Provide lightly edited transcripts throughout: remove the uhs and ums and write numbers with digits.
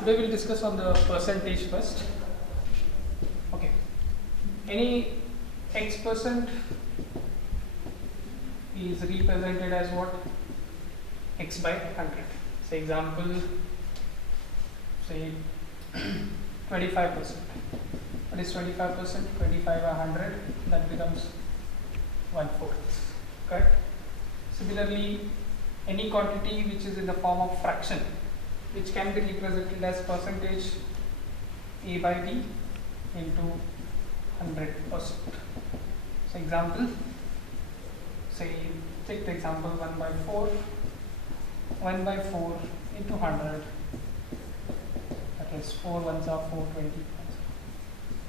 Today we'll discuss on the percentage first. Okay. Any X% is represented as what? X by 100. Say example, say 25%. What is 25%? 25 by 100, that becomes 1/4. Correct? Similarly, any quantity which is in the form of fraction, which can be represented as percentage A by B into 100%. So example, say take the example 1/4, 1/4 into 100, that is 4 ones are 420,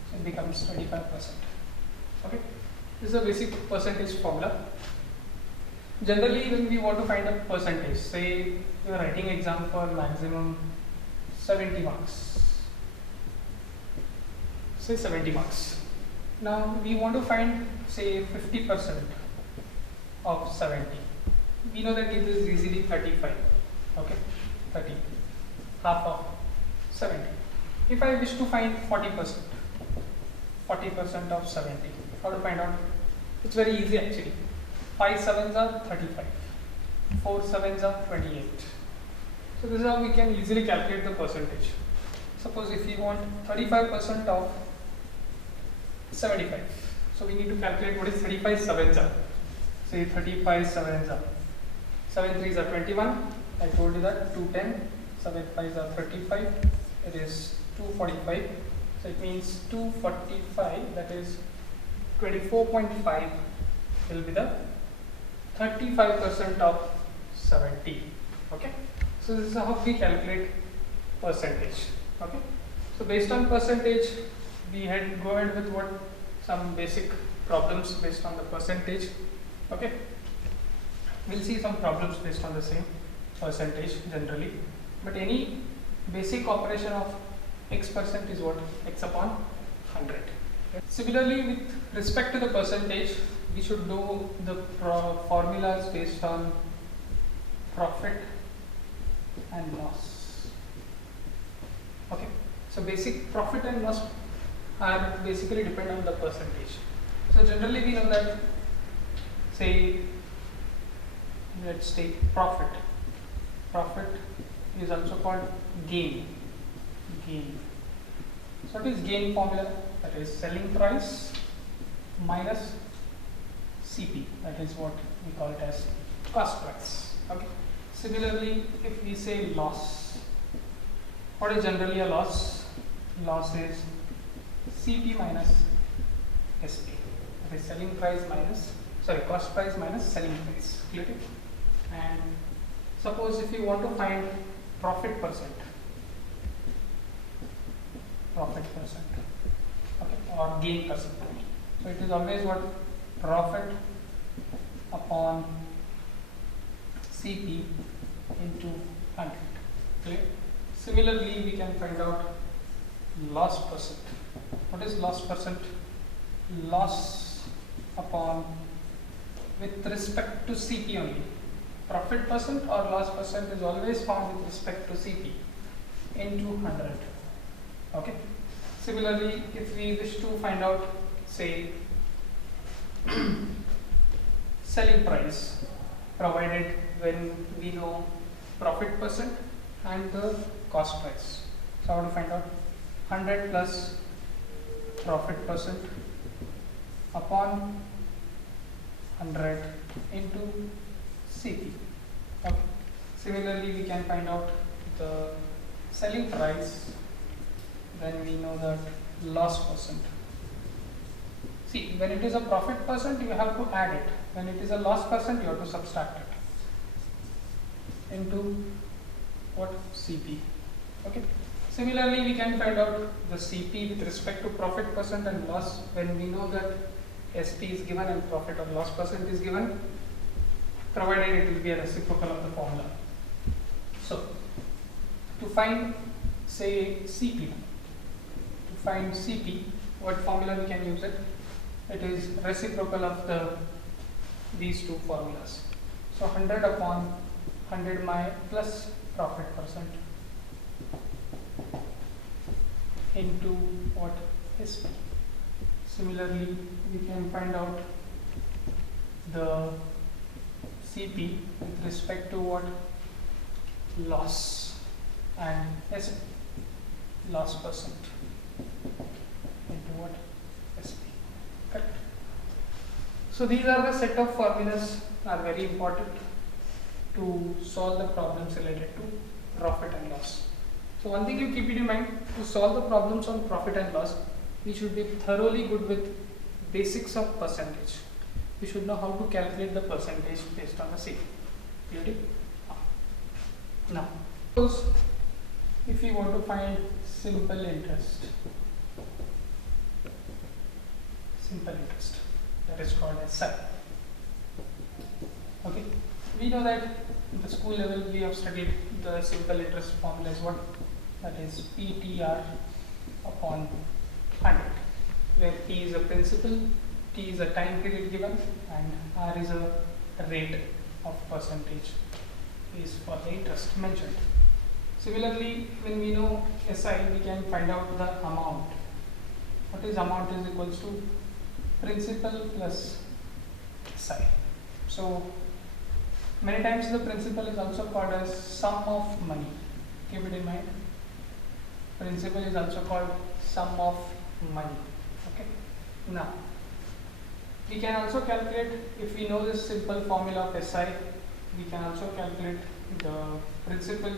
so it becomes 25%. Okay, this is a basic percentage formula. Generally, when we want to find a percentage, say you are writing exam for maximum 70 marks, say 70 marks. Now we want to find say 50% of 70. We know that it is easily 35. Okay, 30, half of 70. If I wish to find 40%, 40% of 70, how to find out? It's very easy actually. 5 sevens are 35, 4 sevens are 28. So this is how we can easily calculate the percentage. Suppose if we want 35% of 75, so we need to calculate what is 35 sevens are. Say 35 sevens are, 7 threes are 21. I told you that 210, 7 fives are 35. It is 245. So it means 245. That is 24.5 will be the 35% of 70. Okay, so this is how we calculate percentage. Okay, so based on percentage, we had go ahead with what some basic problems based on the percentage. Okay, we'll see some problems based on the same percentage generally, but any basic operation of X% is what? X upon 100. Okay. Similarly, with respect to the percentage, we should know the formulas based on profit and loss. Okay, so basic profit and loss are basically depend on the percentage. So generally we know that, say, let's take profit. Profit is also called gain. Gain. So what is gain formula? That is selling price minus CP, that is what we call it as cost price. Okay. Similarly, if we say loss, what is generally a loss? Loss is CP minus SP, that is selling price minus, cost price minus selling price. Clear? And suppose if you want to find profit percent, okay, or gain percent, so it is always what? Profit upon CP into 100. Okay. Similarly, we can find out loss percent. What is loss percent? Loss upon, with respect to CP only. Profit percent or loss percent is always found with respect to CP into 100. Okay. Similarly, if we wish to find out, say, selling price, provided when we know profit percent and the cost price. So how to find out? 100 plus profit percent upon 100 into CP. Okay. Similarly, we can find out the selling price, then we know that loss percent. See, when it is a profit percent, you have to add it. When it is a loss percent, you have to subtract it into what? CP. Okay. Similarly, we can find out the CP with respect to profit percent and loss when we know that SP is given and profit or loss percent is given, provided it will be a reciprocal of the formula. So, to find, say, CP, what formula we can use it? It is reciprocal of these two formulas. So 100 upon 100 my plus profit percent into what? SP. Similarly, we can find out the CP with respect to what? Loss, and SP, loss percent, into what? SP. Correct. So these are the set of formulas are very important to solve the problems related to profit and loss. So one thing you keep in mind, to solve the problems on profit and loss, we should be thoroughly good with basics of percentage. We should know how to calculate the percentage based on the same. Clear? Now, suppose if you want to find simple interest, that is called as SI. Okay, we know that at the school level we have studied the simple interest formula is what? That is PTR upon 100, where P is a principal, T is a time period given, and R is a rate of percentage is for the interest mentioned. Similarly, when we know SI, we can find out the amount. What is amount is equals to principal plus SI. So many times the principal is also called as sum of money. Keep it in mind. Principal is also called sum of money. Okay. Now we can also calculate, if we know this simple formula of SI, we can also calculate the principal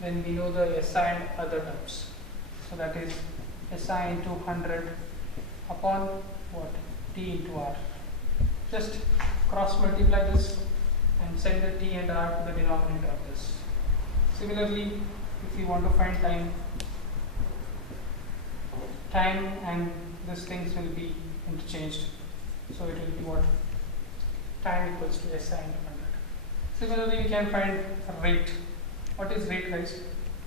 when we know the SI and other terms. So that is SI into 100 upon what? T into R. Just cross multiply this and send the T and R to the denominator of this. Similarly, if you want to find time and these things will be interchanged. So it will be what? Time equals to SI into 100. Similarly, we can find rate. What is rate, guys?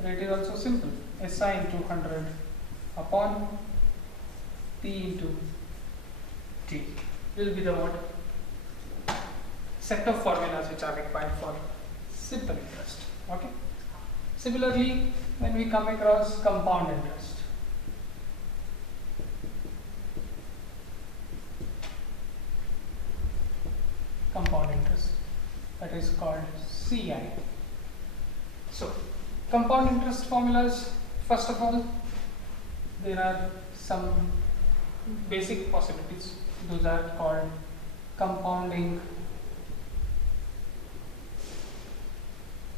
Rate is also simple. SI into 100 upon P into T will be the what? Set of formulas which are required for simple interest. Okay. Similarly, when we come across compound interest, that is called CI. So compound interest formulas, first of all, there are some basic possibilities. Those are called compounding.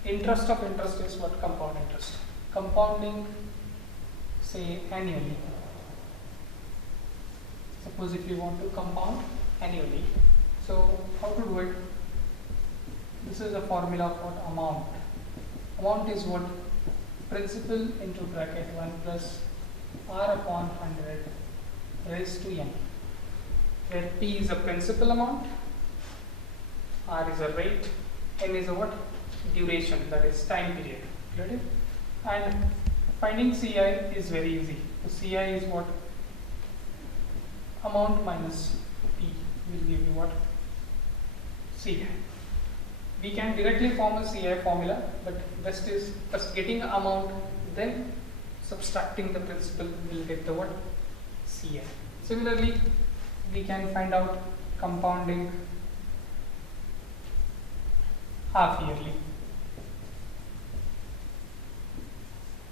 Interest of interest is what? Compound interest. Compounding, say, annually. Suppose if you want to compound annually, so how to do it? This is a formula for amount. Amount is what? Principal into bracket 1 plus R upon 100 raised to n, where P is a principal amount, R is a rate, N is a what? Duration, that is time period. Ready? And finding CI is very easy. So CI is what? Amount minus P will give you what? CI. We can directly form a CI formula, but best is first getting amount, then subtracting the principal will get the what? CI. Similarly, we can find out compounding half yearly,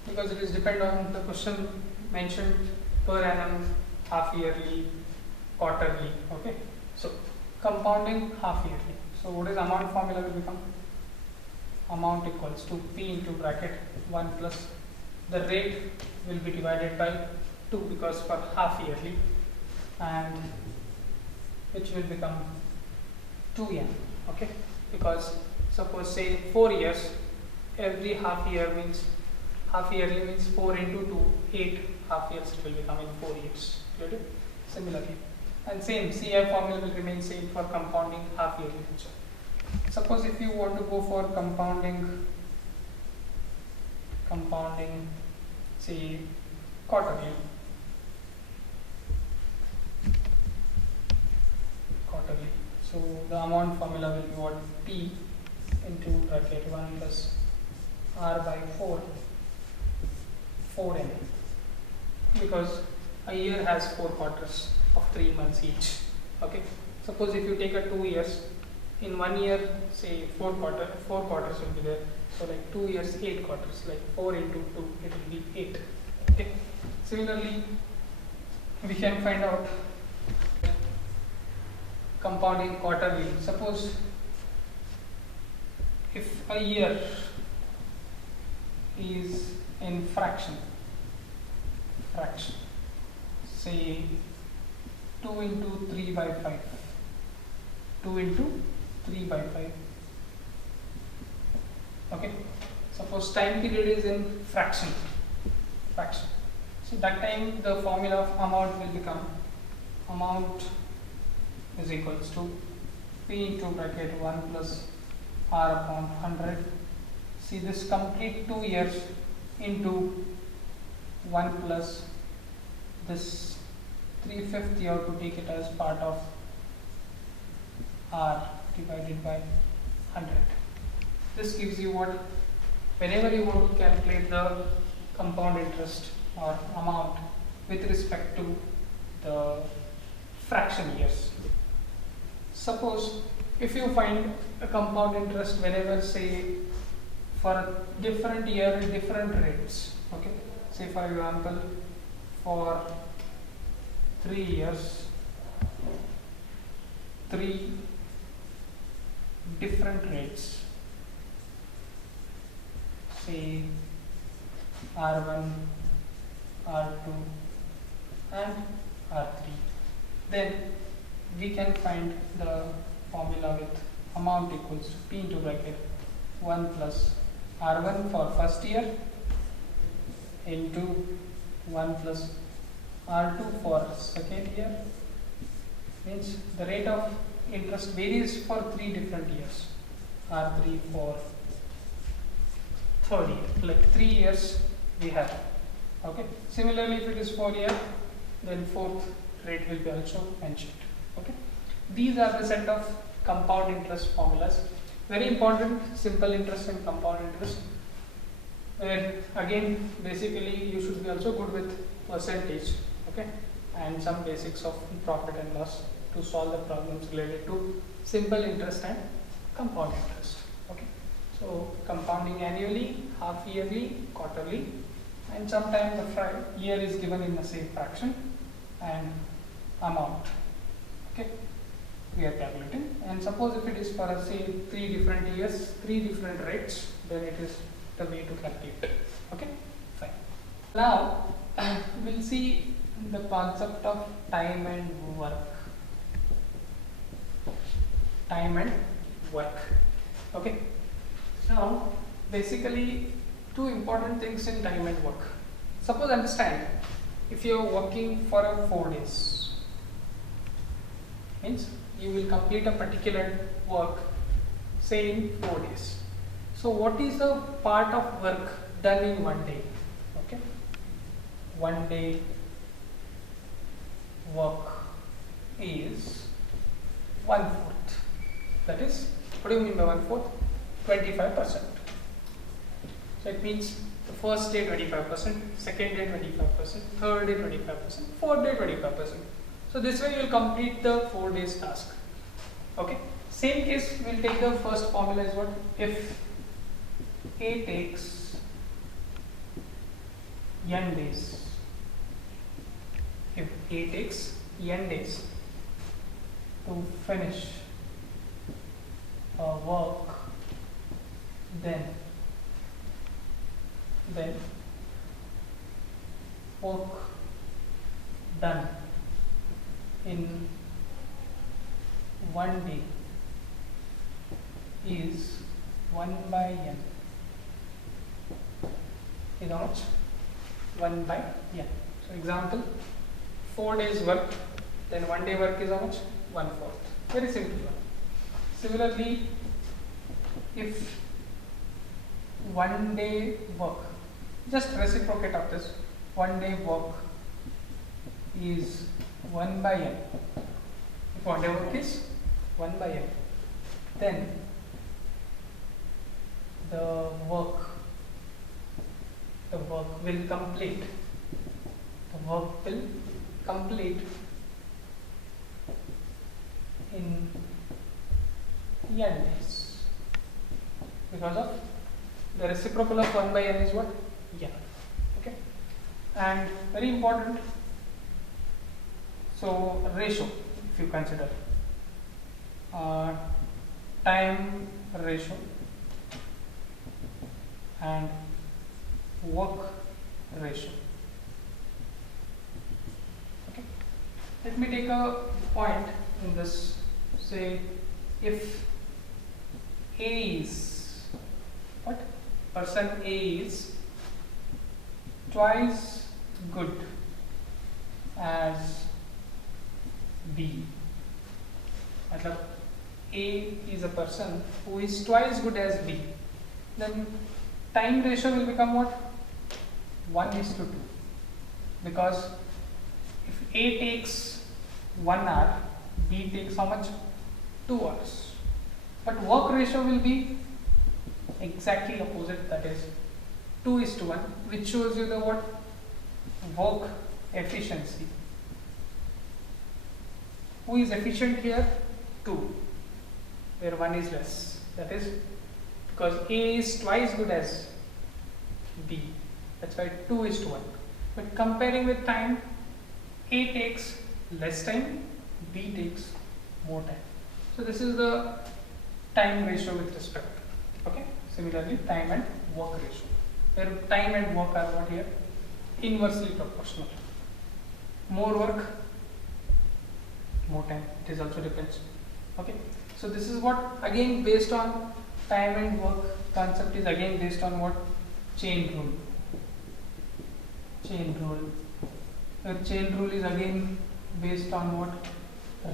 because it is depend on the question mentioned per annum, half yearly, quarterly. Okay, so compounding half yearly. So what is amount formula will become? Amount equals to P into bracket 1 plus the rate will be divided by 2, because for half yearly, and which will become 2n. Okay, because suppose say 4 years, every half year means half yearly means 4 into 2, 8 half years it will become in 4 years. Clear? Similarly, and same CI formula will remain same for compounding half yearly also. Suppose if you want to go for compounding say quarterly, so the amount formula will be what? P into bracket 1 plus R by 4, 4n. because a year has 4 quarters of 3 months each. Okay, suppose if you take a 2 years, in 1 year, say 4 quarters will be there. So like 2 years, 8 quarters, like 4 into 2, it will be 8. Okay. Similarly, we can find out compounding quarterly. Suppose if a year is in fraction, say 2 into 3 by 5, 2 into 3 by 5. Okay, suppose time period is in fraction. So that time the formula of amount will become amount is equals to P into bracket 1 plus R upon 100. See, this complete 2 years into 1 plus this 3/5 you have to take it as part of R divided by 100. This gives you what, whenever you want to calculate the compound interest or amount with respect to the fraction years. Suppose if you find a compound interest whenever, say, for a different year different rates, okay, say for example for 3 years 3 different rates, say R1, R2 and R3, then we can find the formula with amount equals to P into bracket 1 plus R1 for first year into 1 plus R2 for second year. Means the rate of interest varies for 3 different years. R3 for third year, like 3 years we have. Okay. Similarly, if it is 4 year, then fourth rate will be also mentioned. Okay. These are the set of compound interest formulas. Very important, simple interest and compound interest. Where again, basically, you should be also good with percentage, okay, and some basics of profit and loss to solve the problems related to simple interest and compound interest. Okay. So compounding annually, half yearly, quarterly, and sometimes the year is given in the same fraction and amount. Okay. We are calculating, and suppose if it is for say 3 different years, 3 different rates, then it is the way to calculate. Okay, fine. Now we'll see the concept of time and work. Time and work. Okay. Now basically 2 important things in time and work. Suppose understand, if you are working for a 4 days, means you will complete a particular work, say in 4 days. So what is the part of work done in 1 day? Okay, 1 day work is 1/4. That is, what do you mean by 1/4? 25%. So it means the first day 25%, second day 25%, third day 25%, fourth day 25%. So this way you will complete the 4 days task. Okay. Same case, we will take the first formula is what? If A takes n days, if A takes n days to finish a work, then work done in 1 day is 1 by n. Is how much? 1 by n. So example, 4 days work, then 1 day work is how much? 1/4. Very simple one. Similarly, if 1 day work, just reciprocate of this, 1 day work is 1 by n. If 1 day work is 1 by n, then the work will complete. The work will complete in n days, because of the reciprocal of 1 by n is what? N. Okay, and very important, so ratio, if you consider time ratio and work ratio. Okay, let me take a point in this. Say if A is what? Person A is twice good as B. Matlab A is a person who is twice good as B. Then time ratio will become what? 1:2. Because if A takes 1 hour, B takes how much? 2 hours. But work ratio will be exactly opposite, that is 2:1, which shows you the what? Work efficiency. Who is efficient here? 2, where 1 is less. That is because A is twice good as B. That's why 2:1. But comparing with time, A takes less time, B takes more time. So this is the time ratio with respect. Okay. Similarly, time and work ratio, where time and work are what here? Inversely proportional. More work, more time. It is also depends. Okay. So this is what, again based on time and work concept, is again based on what? Chain rule. Chain rule. Where chain rule is again based on what?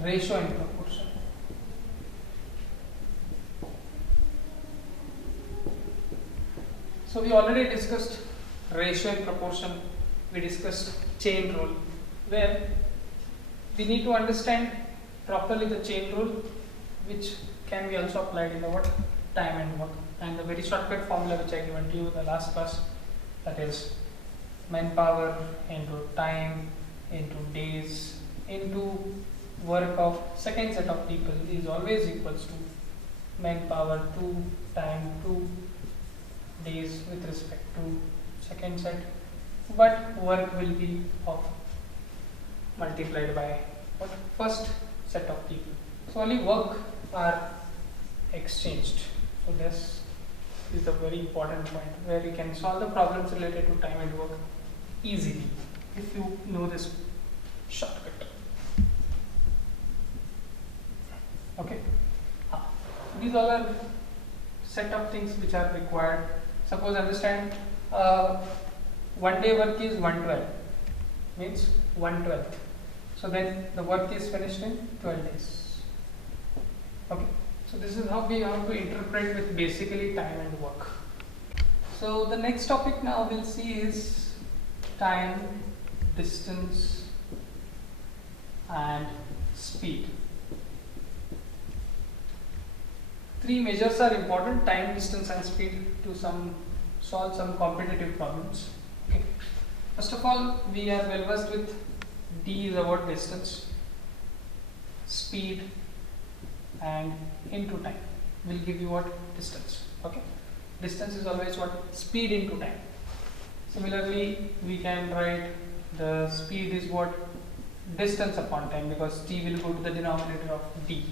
Ratio and proportion. So we already discussed ratio and proportion. We discussed chain rule, where we need to understand properly the chain rule, which can be also applied in the what? Time and work. And the very shortcut formula which I given to you in the last class, that is manpower into time into days into work of second set of people is always equals to manpower to time to days with respect to second set, but work will be of multiplied by what? First set of people. So only work are exchanged. So this is the very important point where you can solve the problems related to time and work easily if you know this shortcut. Okay. These all are set of things which are required. Suppose understand 1 day work is 1/12, means 1/12. So then the work is finished in 12 days. Okay. So this is how we have to interpret with basically time and work. So the next topic now we'll see is time, distance and speed. 3 measures are important: time, distance and speed, to solve some competitive problems. Okay. First of all, we are well versed with D is about distance, speed and into time will give you what? Distance. Okay. Distance is always what? Speed into time. Similarly, we can write the speed is what? Distance upon time, because T will go to the denominator of D.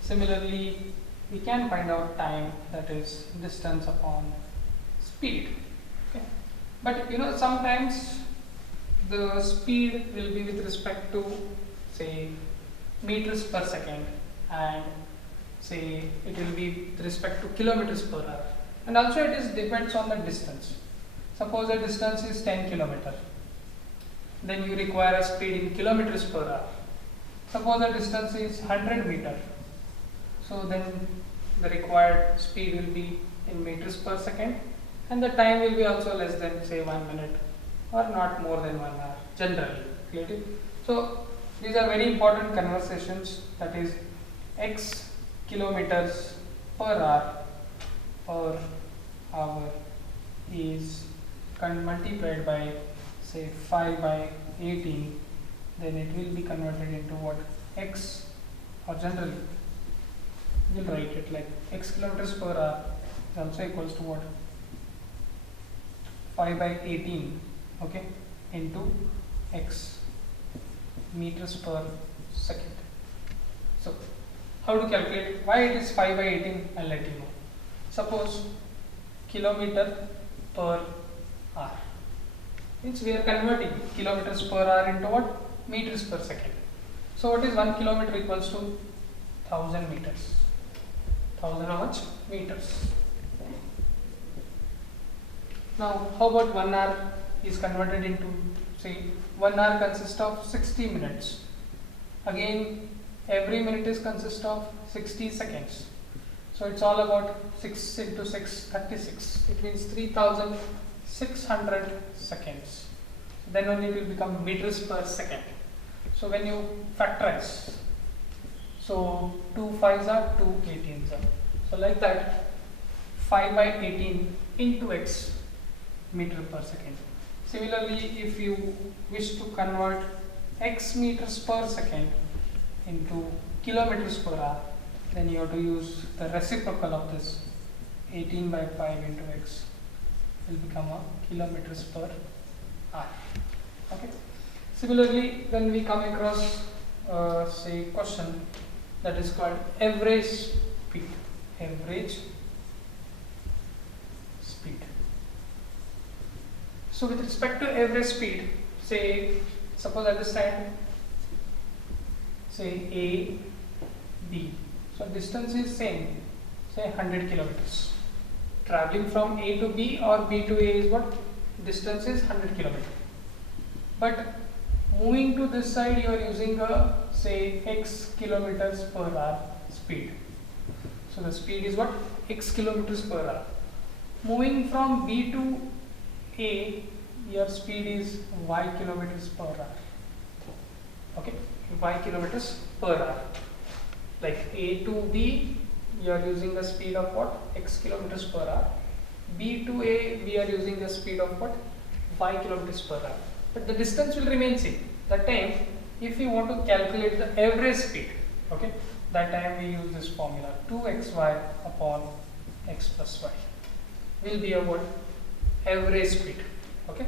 Similarly, we can find out time, that is distance upon speed. Okay. But you know, sometimes the speed will be with respect to say meters per second, and say it will be with respect to kilometers per hour, and also it is depends on the distance. Suppose the distance is 10 km, then you require a speed in kilometers per hour. Suppose the distance is 100 meter, so then the required speed will be in meters per second, and the time will be also less than say 1 minute or not more than 1 hour generally. Clearly. So these are very important conversations, that is x kilometers per hour is multiplied by say 5 by 18, then it will be converted into what? X, or generally we'll write it like x kilometers per hour is also equals to what? 5 by 18, okay, into x meters per second. So how to calculate? Why it is 5 by 18? I'll let you know. Suppose kilometer per hour means we are converting kilometers per hour into what? Meters per second. So what is 1 kilometer equals to 1000 meters. 1000 how much? Meters. Now how about 1 hour is converted into, say 1 hour consists of 60 minutes. Again every minute is consist of 60 seconds. So it's all about 6 into 6, 36. It means 3600 seconds. Then only it will become meters per second. So when you factorize, so 2 5s are 2 18s are. So like that, 5 by 18 into x meter per second. Similarly, if you wish to convert x meters per second into kilometers per hour, then you have to use the reciprocal of this. 18 by 5 into x will become a kilometers per hour. Okay. Similarly, when we come across say question that is called average speed. Average speed. So with respect to average speed, say suppose at this side, say A, B. So distance is same, say 100 kilometers. Traveling from A to B or B to A is what? Distance is 100 kilometers. But moving to this side, you are using a say x kilometers per hour speed. So the speed is what? X kilometers per hour. Moving from B to A, your speed is y kilometers per hour. Okay, y kilometers per hour. Like A to B, you are using the speed of what? X kilometers per hour. B to A, we are using the speed of what? Y kilometers per hour. But the distance will remain same. That time, if you want to calculate the average speed, okay, that time we use this formula 2xy upon x plus y will be our average speed. Okay.